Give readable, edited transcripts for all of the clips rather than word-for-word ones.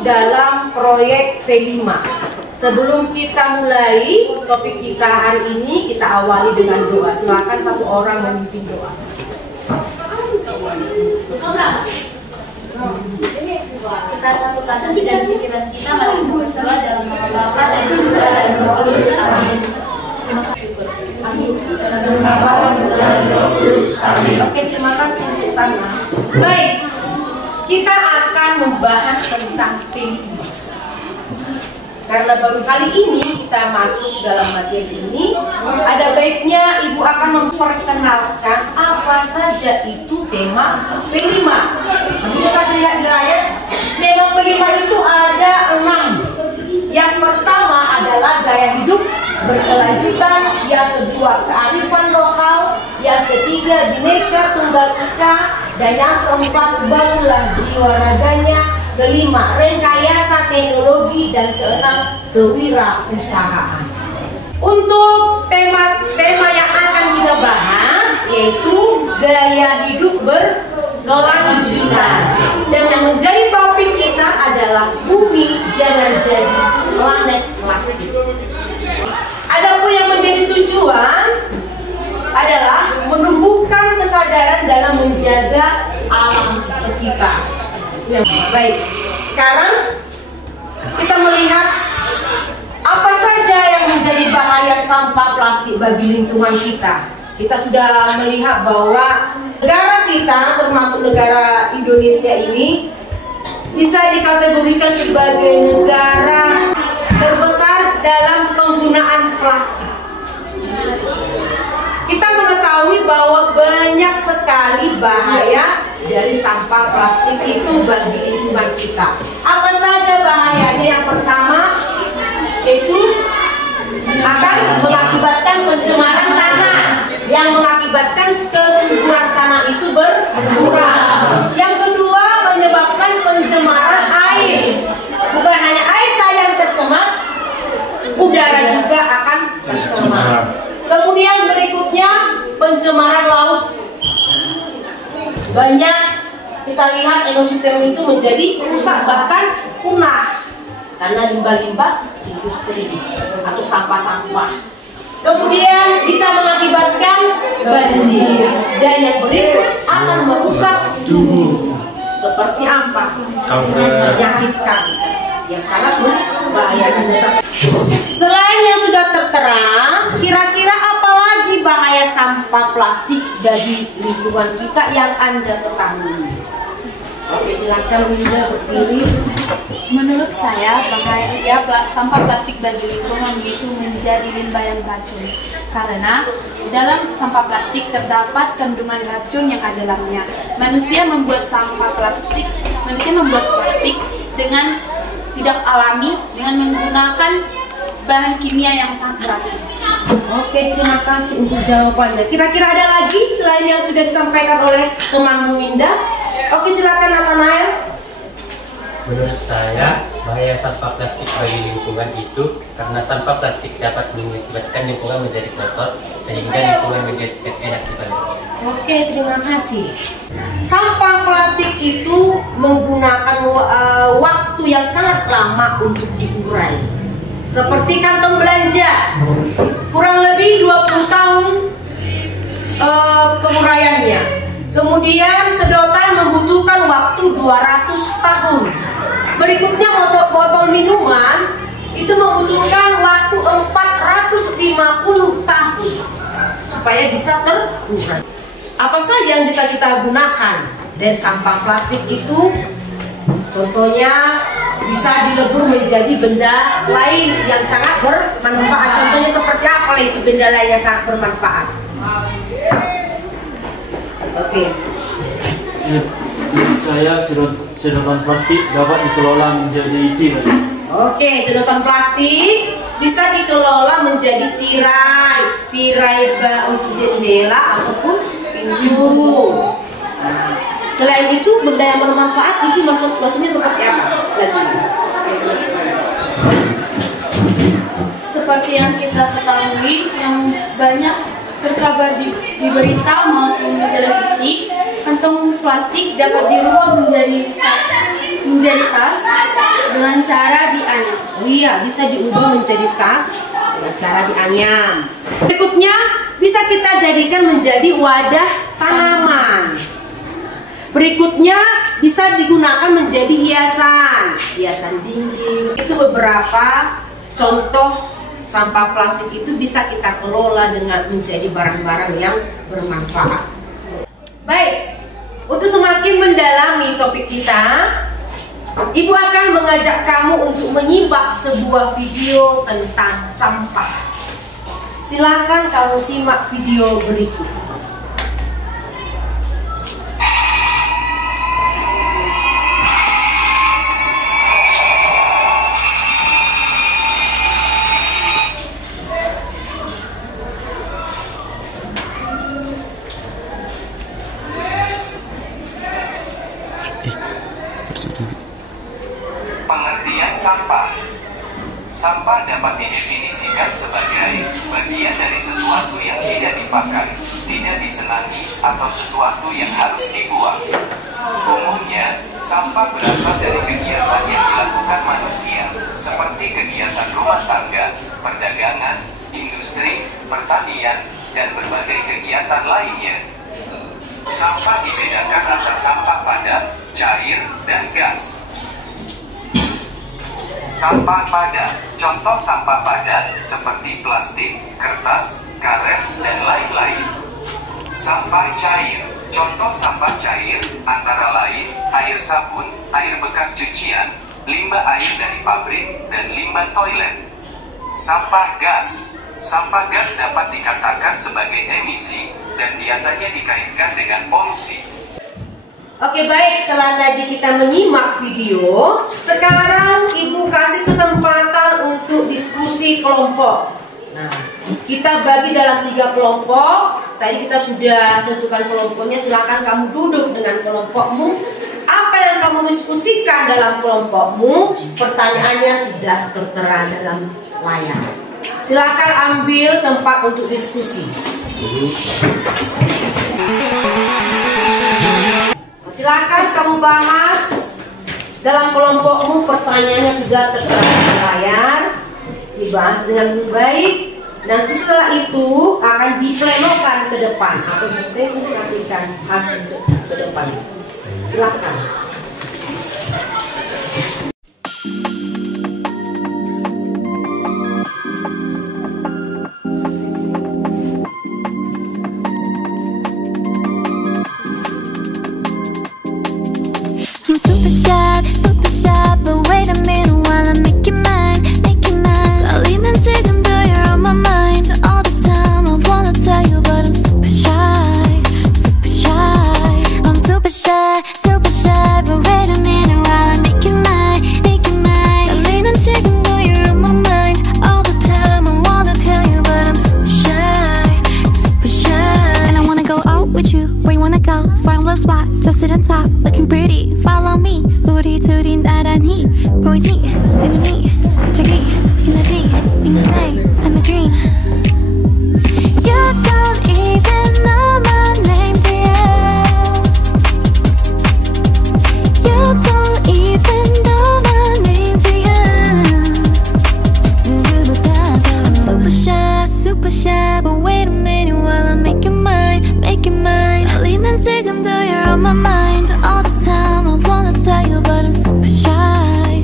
masuk dalam proyek P5. Sebelum kita mulai topik kita hari ini, kita awali dengan doa. Silakan satu orang memimpin doa. Kita satukan hati dan pikiran kita, mari kita berdoa dalam nama Bapa dan Putra dan Roh Kudus. Amin. Oke, terima kasih untuk sana. Baik, kita akan membahas tentang P5. Karena baru kali ini kita masuk dalam materi ini, ada baiknya Ibu akan memperkenalkan apa saja itu tema P5. Nanti bisa dilihat di layar. Tema P5 itu ada 6. Yang pertama adalah gaya hidup berkelanjutan, yang kedua kearifan lokal, yang ketiga Bhinneka Tunggal Ika, dan yang keempat bangunlah jiwa raganya, kelima rekayasa teknologi, dan keenam kewirausahaan. Untuk tema yang akan kita bahas yaitu gaya hidup berkelanjutan, dan yang menjadi topik kita adalah bumi jangan jadi planet plastik. Adapun yang menjadi tujuan adalah menumbuhkan kesadaran dalam menjaga alam sekitar. Baik, sekarang kita melihat apa saja yang menjadi bahaya sampah plastik bagi lingkungan kita. Kita sudah melihat bahwa negara kita, termasuk negara Indonesia ini, bisa dikategorikan sebagai negara terbesar dalam penggunaan plastik. Kita mengetahui bahwa banyak sekali bahaya dari sampah plastik itu bagi lingkungan kita. Apa saja bahayanya? Yang pertama itu akan mengakibatkan pencemaran tanah, yang mengakibatkan kesuburan tanah itu berkurang. Yang kedua, menyebabkan pencemaran air. Bukan hanya air saja yang tercemar, udara juga akan tercemar. Kemudian berikutnya pencemaran laut. Banyak kita lihat ekosistem itu menjadi rusak bahkan punah karena limbah-limbah industri atau sampah-sampah. Kemudian bisa mengakibatkan banjir, dan yang berikut akan merusak tubuh. Seperti apa? Menyakitkan, yang sangat membahayakan. Selain yang sudah tertera, kira-kira apa lagi bahaya sampah plastik bagi lingkungan kita yang Anda ketahui? Oke, silakan Winda berdiri. Menurut saya, bahaya sampah plastik bagi lingkungan yaitu menjadi limbah yang beracun. Karena dalam sampah plastik terdapat kandungan racun yang ada dalamnya. Manusia membuat plastik dengan tidak alami dengan menggunakan bahan kimia yang sangat beracun. Oke, terima kasih untuk jawabannya. Kira-kira ada lagi selain yang sudah disampaikan oleh temanmu Winda? Oke, silakan Nathanael. Menurut saya, bahaya sampah plastik bagi lingkungan itu karena sampah plastik dapat mengakibatkan lingkungan menjadi kotor sehingga lingkungan menjadi tidak enak dipandang. Oke, terima kasih. Sampah plastik itu menggunakan waktu yang sangat lama untuk diurai. Seperti kantong belanja, kurang lebih 20 tahun penguraiannya. Kemudian sedotan membutuhkan waktu 200 tahun. Berikutnya botol minuman itu membutuhkan waktu 450 tahun supaya bisa terurai. Apa saja yang bisa kita gunakan dari sampah plastik itu? Contohnya bisa dilebur menjadi benda lain yang sangat bermanfaat. Contohnya seperti apa itu benda lain yang sangat bermanfaat? Oke. Menurut saya sedotan plastik dapat dikelola menjadi tirai. Oke, sedotan plastik bisa dikelola menjadi tirai untuk jendela ataupun pintu. Nah, selain itu benda yang bermanfaat itu maksudnya seperti apa? Seperti yang kita ketahui, yang banyak terkabar di berita maupun di televisi, kantong plastik dapat dirubah menjadi menjadi tas dengan cara dianyam. Oh iya, bisa diubah menjadi tas dengan cara dianyam. Berikutnya, bisa kita jadikan menjadi wadah tanaman. Berikutnya, bisa digunakan menjadi hiasan dinding. Itu beberapa contoh sampah plastik itu bisa kita kelola dengan menjadi barang-barang yang bermanfaat. Baik, untuk semakin mendalami topik kita, Ibu akan mengajak kamu untuk menyimak sebuah video tentang sampah. Silakan kamu simak video berikut. Pengertian sampah. Sampah dapat didefinisikan sebagai bagian dari sesuatu yang tidak dipakai, tidak disenangi, atau sesuatu yang harus dibuang. Umumnya, sampah berasal dari kegiatan yang dilakukan manusia, seperti kegiatan rumah tangga, perdagangan, industri, pertanian, dan berbagai kegiatan lainnya. Sampah dibedakan antara sampah padat, cair, dan gas. Sampah padat. Contoh sampah padat seperti plastik, kertas, karet, dan lain-lain. Sampah cair. Contoh sampah cair antara lain air sabun, air bekas cucian, limbah air dari pabrik, dan limbah toilet. Sampah gas. Sampah gas dapat dikatakan sebagai emisi dan biasanya dikaitkan dengan polusi. Oke, baik, setelah tadi kita menyimak video, sekarang Ibu kasih kesempatan untuk diskusi kelompok. Nah, kita bagi dalam 3 kelompok. Tadi kita sudah tentukan kelompoknya. Silakan kamu duduk dengan kelompokmu. Apa yang kamu diskusikan dalam kelompokmu? Pertanyaannya sudah tertera dalam layar. Silakan ambil tempat untuk diskusi. Silakan kamu bahas dalam kelompokmu. Pertanyaannya sudah tertera di layar. Dibahas dengan baik. Nanti setelah itu akan diplenokan ke depan atau dipresentasikan hasil ke depan. Silakan. I'm super shy, but wait a minute while I make you mine, darling, 지금도 you're on my mind all the time. I wanna tell you, but I'm super shy. I'm super shy, but wait a minute while I make you mine, darling, 지금도 you're on my mind all the time. I wanna tell you, but I'm super shy. And I wanna go out with you, where you wanna go? Find a little spot, just sit on top, looking pretty. Follow me, 우리 둘이 나란히 보이지? 내 눈이 갑자기 빛나지? In the sky, I'm a dream. You don't even know my name, dear. You don't even know my name, dear. 누구보다도 I'm super shy, but wait a minute while I make you mine. 달리는 지금도 you're on my mind all the time. I wanna tell you, but I'm super shy.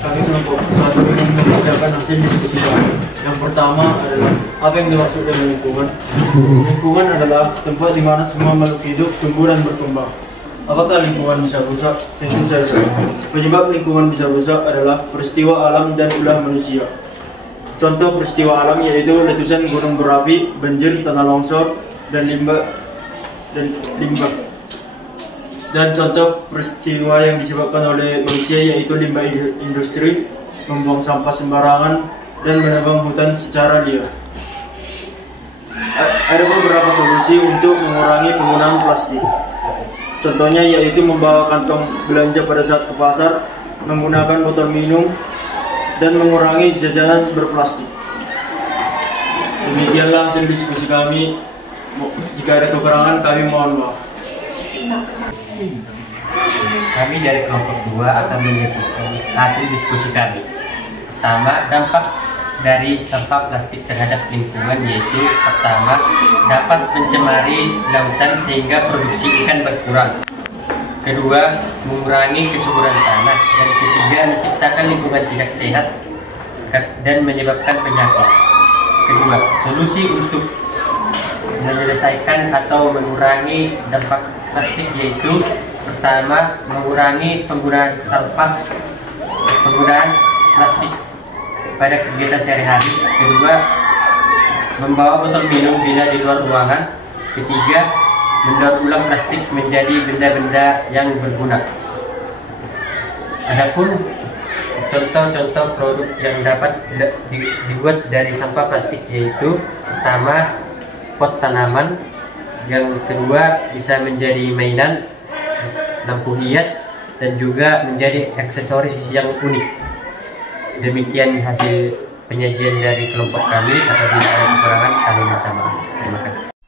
Kami kelompok 1 ingin membicarakan hasil diskusi kami. Yang pertama adalah apa yang dimaksud dengan lingkungan. Lingkungan adalah tempat di mana semua makhluk hidup tumbuh dan berkembang. Apakah lingkungan bisa rusak? Tentu saja. Penyebab lingkungan bisa rusak adalah peristiwa alam dan ulah manusia. Contoh peristiwa alam yaitu letusan gunung berapi, banjir, tanah longsor, dan limbah. Dan contoh peristiwa yang disebabkan oleh manusia yaitu limbah industri, membuang sampah sembarangan, dan menebang hutan secara liar. Ada beberapa solusi untuk mengurangi penggunaan plastik. Contohnya yaitu membawa kantong belanja pada saat ke pasar, menggunakan botol minum, dan mengurangi jajanan berplastik. Demikianlah hasil diskusi kami. Jika ada kekurangan, kami mohon maaf. Kami dari kelompok 2 akan menyajikan hasil diskusi kami. Pertama, dampak dari sampah plastik terhadap lingkungan, yaitu pertama, dapat mencemari lautan sehingga produksi ikan berkurang. Kedua, mengurangi kesuburan tanah. Dan ketiga, menciptakan lingkungan tidak sehat dan menyebabkan penyakit. Kedua, solusi untuk menyelesaikan atau mengurangi dampak plastik yaitu pertama, mengurangi penggunaan plastik pada kegiatan sehari-hari. Kedua, membawa botol minum bila di luar ruangan. Ketiga, mendaur ulang plastik menjadi benda-benda yang berguna. Adapun contoh-contoh produk yang dapat dibuat dari sampah plastik yaitu pertama, pot tanaman. Yang kedua, bisa menjadi mainan, lampu hias, dan juga menjadi aksesoris yang unik. Demikian hasil penyajian dari kelompok kami. Apabila ada kekurangan, kami minta maaf. Terima kasih.